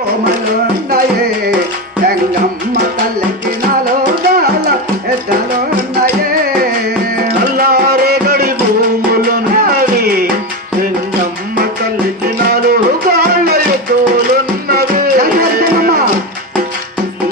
కోమలున్నాయే గంగమ్మ తల్లికి నాలుగాల ఎద్దలున్నాయే నల్లారే గడి భూములున్నవి గంగమ్మ తల్లికి నాలుగాల ఎద్దులున్నవి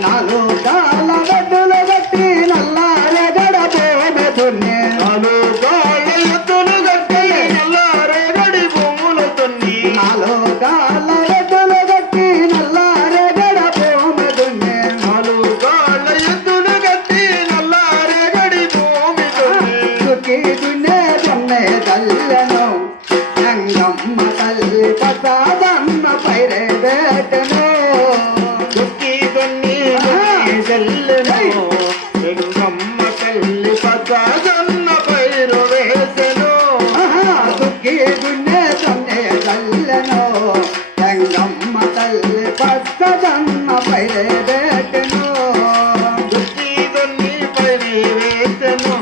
నాలుగాల గడ్డులు గట్టి నల్లారే గడ భూమి దున్నే నాలుగాల ఎద్దులు గట్టి నల్లారే గడి భూములు దున్ని నాలుగాల గడ్డులు గట్టి నల్లారే గడ భూమి దున్నే నాలుగాల ఎద్దులు గట్టి నల్లారే గడి భూమి దున్ని దుక్కి దున్నే దున్నే తల్లను గంగమ్మ తల్లి ప్రసాదమ్మ పైరే వేటను దుక్కి దున్ని జల్లును గంగమ్మ తల్లి పచ్చజొన్న పైరు వేసెను దుక్కి దున్నే దున్నే తల్లను గంగమ్మ తల్లి ప్రసాదమ్మ పైరే వేటను దుక్కి దున్ని పైరు వేసెను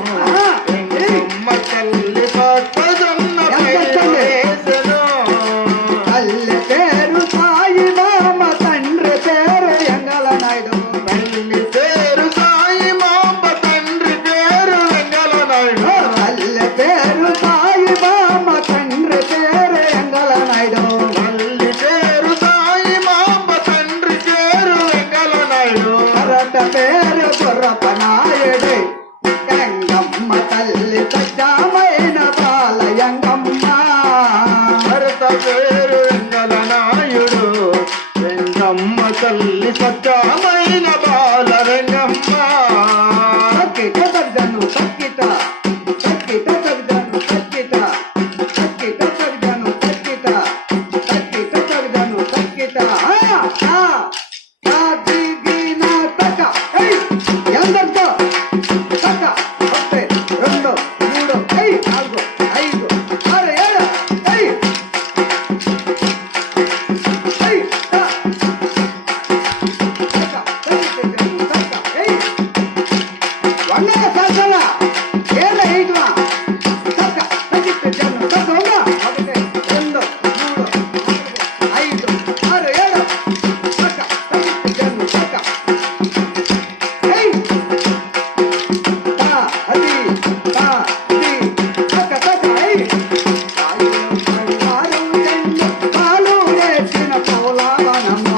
గంగమ్మ తల్లి పచ్చజొన్న పైరు వేసెను తల్లి పేరు సాయి మామ తండ్రి పేరు ఎంగల నాయుడు తల్లి పేరు సాయి మాంబ తండ్రి పేరు వెంగళ నాయుడు తల్లి పేరు సాయి మామ తండ్రి పేరు ఎంగల నాయుడు తల్లి పేరు సాయి మాంబ తండ్రి పేరు వెంగళ నాయుడు భరత పేరు గుర్రప నాయుడు గంగమ్మ తల్లి సత్యమైన బాలయంగమ్మ భరత పేరు వెంగళ నాయుడు వెంగమ్మ తల్లి సత్యమైన బాల రంగమ్మ సక్కిట సబ్జను సక్కిట సక్కిట సబ్జను సక్కిట సక్కిట సబ్జను సక్కిట సక్కిట సబ్జను సక్కిట దిగిన తక ఎందరితో తక ఒకటి రెండు మూడు నాలుగు ఐదు ఆరు ఏడు వందల శాసన ఏళ్ళ ఐదువా తక్క తగ్గితే జన్మ తక్క ఉందా ఒకటి రెండు మూడు ఐదు ఆరు ఏడు తక్క తగ్గితే జన్మ తక్క అది తక్క తక్క పాలు నేర్చిన పోలవనము